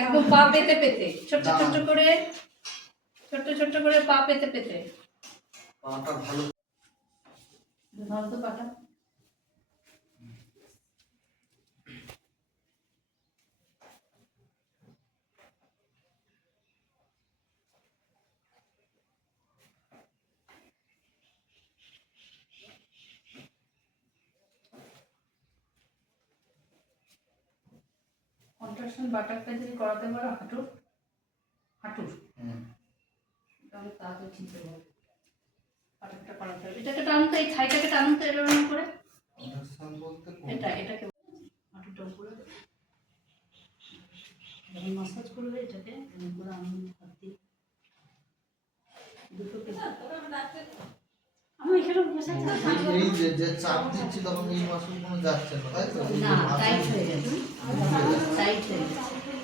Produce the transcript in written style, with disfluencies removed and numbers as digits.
একদম পা পেতে পেতে ছোট ছোট করে পা পেতে পেতে পাটা ভালো ভালো তো পাটা কন্ট্রাকশন বাটারটা যদি করাতে পারো হাঁটুর তাহলে তাড়াতাড়ি ঠিক হয়ে যাবে। বাটারটা করাতে হবে। এটাকে টানুন তো, এই থাইটাকে টানুন তো এরকম করে। এটাকে হাঁটুটা উপরে যখন মাসাজ করবে এটাকে এরকম করে আঙুল হাত দিয়ে দুটোকে আমি এখানে বসে এই যে চাপ দিচ্ছি তখন এই মাসল কোনো যাচ্ছে না, তাই তো? না টাইট হয়ে গেছে, টাইট হয়ে গেছে।